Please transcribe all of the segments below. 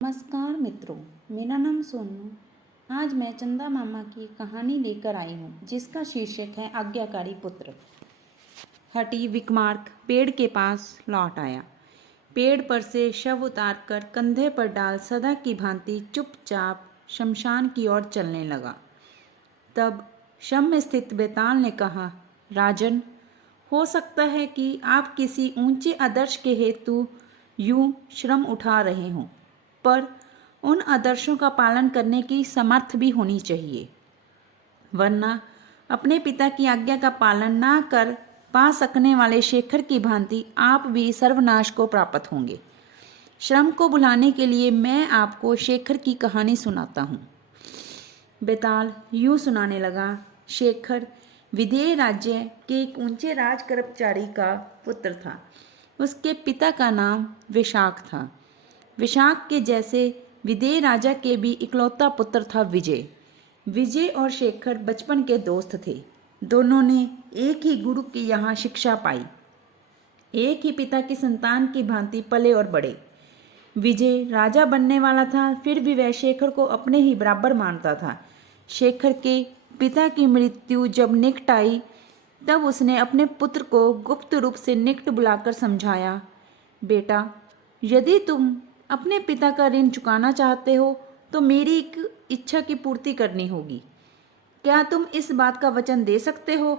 नमस्कार मित्रों, मेरा नाम सोनू। आज मैं चंदा मामा की कहानी लेकर आई हूँ जिसका शीर्षक है आज्ञाकारी पुत्र। हटी विक्रमार्क पेड़ के पास लौट आया। पेड़ पर से शव उतारकर कंधे पर डाल सदा की भांति चुपचाप शमशान की ओर चलने लगा। तब शम में स्थित बेताल ने कहा, राजन, हो सकता है कि आप किसी ऊंचे आदर्श के हेतु यूं श्रम उठा रहे हों, पर उन आदर्शों का पालन करने की समर्थ भी होनी चाहिए, वरना अपने पिता की आज्ञा का पालन ना कर पा सकने वाले शेखर की भांति आप भी सर्वनाश को प्राप्त होंगे। श्रम को बुलाने के लिए मैं आपको शेखर की कहानी सुनाता हूँ। बेताल यूं सुनाने लगा। शेखर विदेह राज्य के एक ऊंचे राज कर्मचारी का पुत्र था। उसके पिता का नाम विशाख था। विशाख के जैसे विदेह राजा के भी इकलौता पुत्र था विजय। विजय और शेखर बचपन के दोस्त थे। दोनों ने एक ही गुरु के यहाँ शिक्षा पाई। एक ही पिता की संतान की भांति पले और बड़े। विजय राजा बनने वाला था, फिर भी वह शेखर को अपने ही बराबर मानता था। शेखर के पिता की मृत्यु जब निकट आई, तब उसने अपने पुत्र को गुप्त रूप से निकट बुलाकर समझाया, बेटा, यदि तुम अपने पिता का ऋण चुकाना चाहते हो तो मेरी एक इच्छा की पूर्ति करनी होगी। क्या तुम इस बात का वचन दे सकते हो?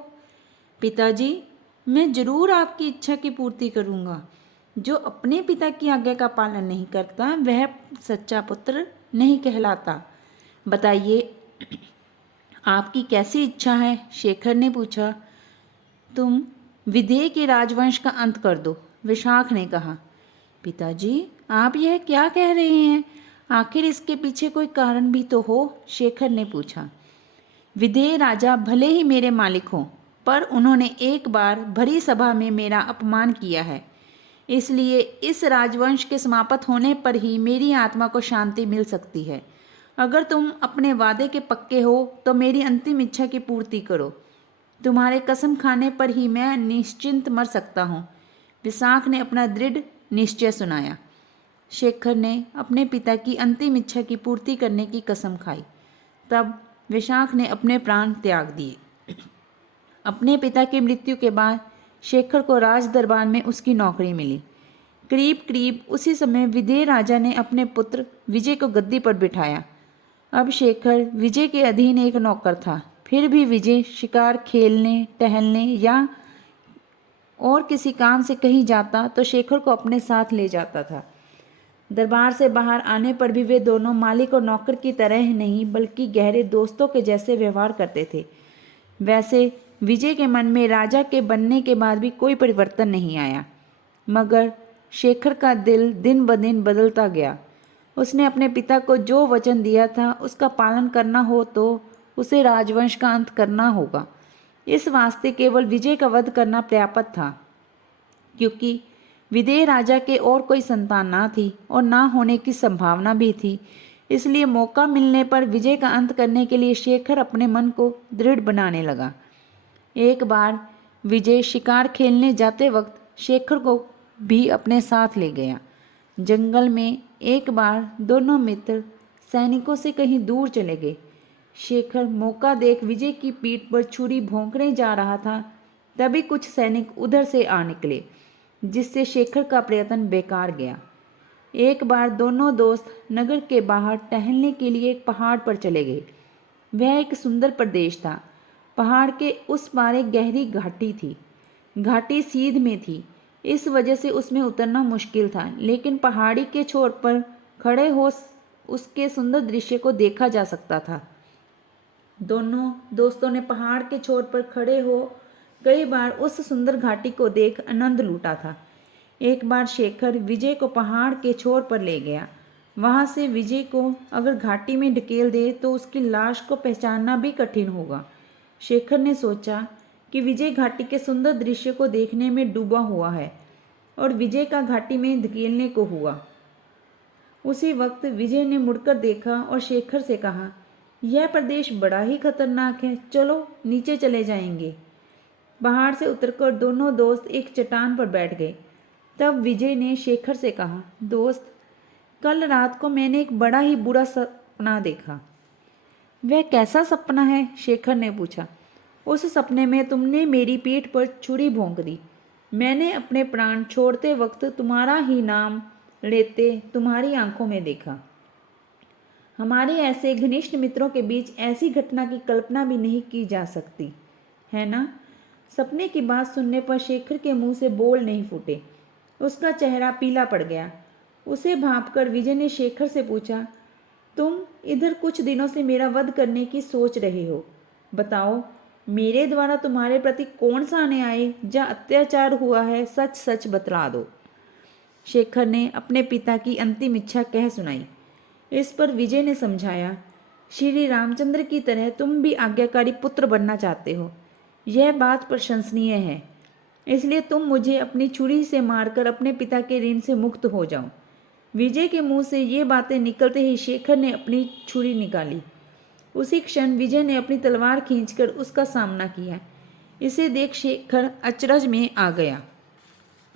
पिताजी, मैं जरूर आपकी इच्छा की पूर्ति करूंगा। जो अपने पिता की आज्ञा का पालन नहीं करता वह सच्चा पुत्र नहीं कहलाता। बताइए, आपकी कैसी इच्छा है? शेखर ने पूछा। तुम विदेह के राजवंश का अंत कर दो, विशाख ने कहा। पिताजी, आप यह क्या कह रहे हैं? आखिर इसके पीछे कोई कारण भी तो हो, शेखर ने पूछा। विदेह राजा भले ही मेरे मालिक हों, पर उन्होंने एक बार भरी सभा में मेरा अपमान किया है। इसलिए इस राजवंश के समाप्त होने पर ही मेरी आत्मा को शांति मिल सकती है। अगर तुम अपने वादे के पक्के हो तो मेरी अंतिम इच्छा की पूर्ति करो। तुम्हारे कसम खाने पर ही मैं निश्चिंत मर सकता हूँ। विशाख ने अपना दृढ़ निश्चय सुनाया। शेखर ने अपने पिता की अंतिम इच्छा की पूर्ति करने की कसम खाई। तब विशाख ने अपने प्राण त्याग दिए। अपने पिता की मृत्यु के बाद शेखर को राज दरबार में उसकी नौकरी मिली। करीब करीब उसी समय विदेह राजा ने अपने पुत्र विजय को गद्दी पर बिठाया। अब शेखर विजय के अधीन एक नौकर था। फिर भी विजय शिकार खेलने, टहलने या और किसी काम से कहीं जाता तो शेखर को अपने साथ ले जाता था। दरबार से बाहर आने पर भी वे दोनों मालिक और नौकर की तरह नहीं, बल्कि गहरे दोस्तों के जैसे व्यवहार करते थे। वैसे विजय के मन में राजा के बनने के बाद भी कोई परिवर्तन नहीं आया, मगर शेखर का दिल दिन ब दिन बदलता गया। उसने अपने पिता को जो वचन दिया था उसका पालन करना हो तो उसे राजवंश का अंत करना होगा। इस वास्ते केवल विजय का वध करना पर्याप्त था, क्योंकि विदेह राजा के और कोई संतान ना थी और ना होने की संभावना भी थी। इसलिए मौका मिलने पर विजय का अंत करने के लिए शेखर अपने मन को दृढ़ बनाने लगा। एक बार विजय शिकार खेलने जाते वक्त शेखर को भी अपने साथ ले गया। जंगल में एक बार दोनों मित्र सैनिकों से कहीं दूर चले गए। शेखर मौका देख विजय की पीठ पर छुरी भोंकने जा रहा था, तभी कुछ सैनिक उधर से आ निकले, जिससे शेखर का प्रयत्न बेकार गया। एक बार दोनों दोस्त नगर के बाहर टहलने के लिए एक पहाड़ पर चले गए। वह एक सुंदर प्रदेश था। पहाड़ के उस पार एक गहरी घाटी थी। घाटी सीध में थी, इस वजह से उसमें उतरना मुश्किल था, लेकिन पहाड़ी के छोर पर खड़े हो उसके सुंदर दृश्य को देखा जा सकता था। दोनों दोस्तों ने पहाड़ के छोर पर खड़े हो कई बार उस सुंदर घाटी को देख आनंद लूटा था। एक बार शेखर विजय को पहाड़ के छोर पर ले गया। वहां से विजय को अगर घाटी में ढकेल दे तो उसकी लाश को पहचानना भी कठिन होगा। शेखर ने सोचा कि विजय घाटी के सुंदर दृश्य को देखने में डूबा हुआ है और विजय का घाटी में धकेलने को हुआ। उसी वक्त विजय ने मुड़कर देखा और शेखर से कहा, यह प्रदेश बड़ा ही खतरनाक है, चलो नीचे चले जाएंगे। पहाड़ से उतरकर दोनों दोस्त एक चट्टान पर बैठ गए। तब विजय ने शेखर से कहा, दोस्त, कल रात को मैंने एक बड़ा ही बुरा सपना देखा। वह कैसा सपना है? शेखर ने पूछा। उस सपने में तुमने मेरी पीठ पर छुरी भोंक दी। मैंने अपने प्राण छोड़ते वक्त तुम्हारा ही नाम लेते तुम्हारी आंखों में देखा। हमारे ऐसे घनिष्ठ मित्रों के बीच ऐसी घटना की कल्पना भी नहीं की जा सकती, है ना? सपने की बात सुनने पर शेखर के मुंह से बोल नहीं फूटे। उसका चेहरा पीला पड़ गया। उसे भांपकर विजय ने शेखर से पूछा, तुम इधर कुछ दिनों से मेरा वध करने की सोच रहे हो। बताओ, मेरे द्वारा तुम्हारे प्रति कौन सा अन्याय या अत्याचार हुआ है? सच सच बतला दो। शेखर ने अपने पिता की अंतिम इच्छा कह सुनाई। इस पर विजय ने समझाया, श्री रामचंद्र की तरह तुम भी आज्ञाकारी पुत्र बनना चाहते हो। यह बात प्रशंसनीय है, इसलिए तुम मुझे अपनी छुरी से मारकर अपने पिता के ऋण से मुक्त हो जाओ। विजय के मुंह से ये बातें निकलते ही शेखर ने अपनी छुरी निकाली। उसी क्षण विजय ने अपनी तलवार खींचकर उसका सामना किया। इसे देख शेखर अचरज में आ गया।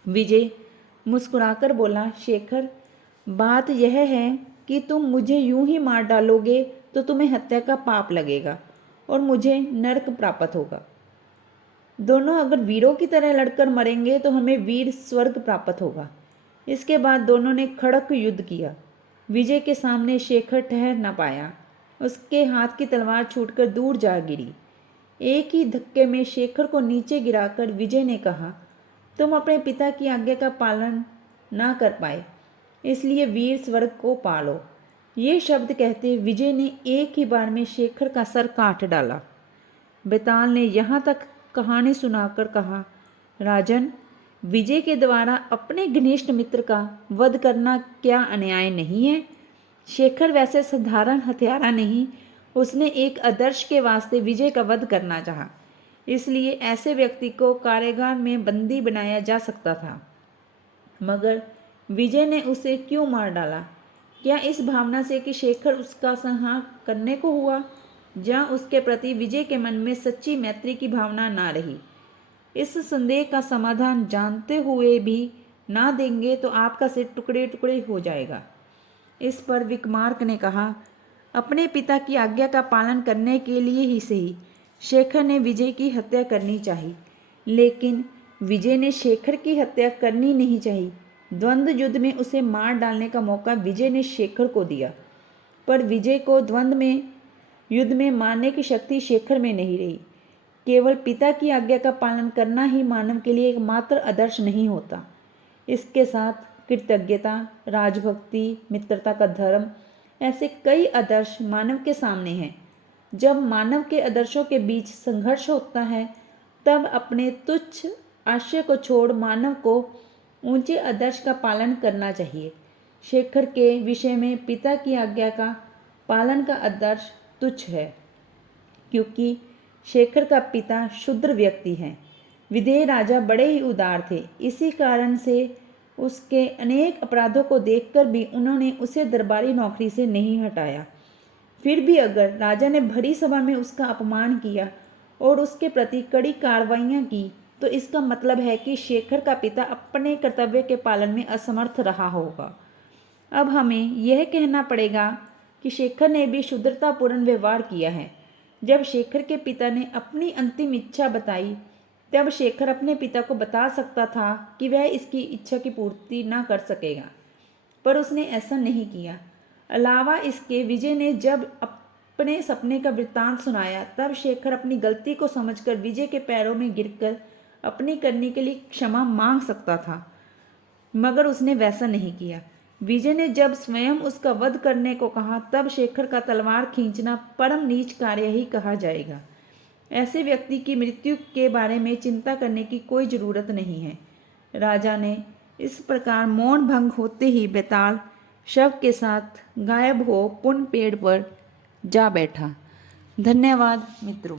विजय मुस्कुराकर बोला, शेखर, बात यह है कि तुम मुझे यूं ही मार डालोगे तो तुम्हें हत्या का पाप लगेगा और मुझे नरक प्राप्त होगा। दोनों अगर वीरों की तरह लड़कर मरेंगे तो हमें वीर स्वर्ग प्राप्त होगा। इसके बाद दोनों ने खड़क युद्ध किया। विजय के सामने शेखर ठहर न पाया। उसके हाथ की तलवार छूटकर दूर जा गिरी। एक ही धक्के में शेखर को नीचे गिराकर विजय ने कहा, तुम अपने पिता की आज्ञा का पालन ना कर पाए, इसलिए वीर स्वर्ग को पालो। ये शब्द कहते विजय ने एक ही बार में शेखर का सर काट डाला। बेताल ने यहाँ तक कहानी सुनाकर कहा, राजन, विजय के द्वारा अपने घनिष्ठ मित्र का वध करना क्या अन्याय नहीं है? शेखर वैसे साधारण हत्यारा नहीं, उसने एक आदर्श के वास्ते विजय का वध करना चाहा। इसलिए ऐसे व्यक्ति को कारागार में बंदी बनाया जा सकता था। मगर विजय ने उसे क्यों मार डाला? क्या इस भावना से कि शेखर उसका संहार करने को हुआ, या उसके प्रति विजय के मन में सच्ची मैत्री की भावना ना रही? इस संदेह का समाधान जानते हुए भी ना देंगे तो आपका सिर टुकड़े टुकड़े हो जाएगा। इस पर विक्रमार्क ने कहा, अपने पिता की आज्ञा का पालन करने के लिए ही सही शेखर ने विजय की हत्या करनी चाहिए, लेकिन विजय ने शेखर की हत्या करनी नहीं चाहिए। द्वंद्व युद्ध में उसे मार डालने का मौका विजय ने शेखर को दिया, पर विजय को द्वंद्व में युद्ध में मारने की शक्ति शेखर में नहीं रही। केवल पिता की आज्ञा का पालन करना ही मानव के लिए एकमात्र आदर्श नहीं होता। इसके साथ कृतज्ञता, राजभक्ति, मित्रता का धर्म, ऐसे कई आदर्श मानव के सामने हैं। जब मानव के आदर्शों के बीच संघर्ष होता है, तब अपने तुच्छ आशय को छोड़ मानव को ऊंचे आदर्श का पालन करना चाहिए। शेखर के विषय में पिता की आज्ञा का पालन का आदर्श तुच्छ है, क्योंकि शेखर का पिता शूद्र व्यक्ति हैं। विदेह राजा बड़े ही उदार थे। इसी कारण से उसके अनेक अपराधों को देखकर भी उन्होंने उसे दरबारी नौकरी से नहीं हटाया। फिर भी अगर राजा ने भरी सभा में उसका अपमान किया और उसके प्रति कड़ी कार्रवाइयाँ की, तो इसका मतलब है कि शेखर का पिता अपने कर्तव्य के पालन में असमर्थ रहा होगा। अब हमें यह कहना पड़ेगा कि शेखर ने भी शुद्धतापूर्ण व्यवहार किया है। जब शेखर के पिता ने अपनी अंतिम इच्छा बताई, तब शेखर अपने पिता को बता सकता था कि वह इसकी इच्छा की पूर्ति ना कर सकेगा, पर उसने ऐसा नहीं किया। अलावा इसके विजय ने जब अपने सपने का वृत्तांत सुनाया, तब शेखर अपनी गलती को समझकर विजय के पैरों में गिरकर अपनी करने के लिए क्षमा मांग सकता था, मगर उसने वैसा नहीं किया। विजय ने जब स्वयं उसका वध करने को कहा, तब शेखर का तलवार खींचना परम नीच कार्य ही कहा जाएगा। ऐसे व्यक्ति की मृत्यु के बारे में चिंता करने की कोई जरूरत नहीं है। राजा ने इस प्रकार मौन भंग होते ही बेताल शव के साथ गायब हो पुन पेड़ पर जा बैठा। धन्यवाद मित्रों।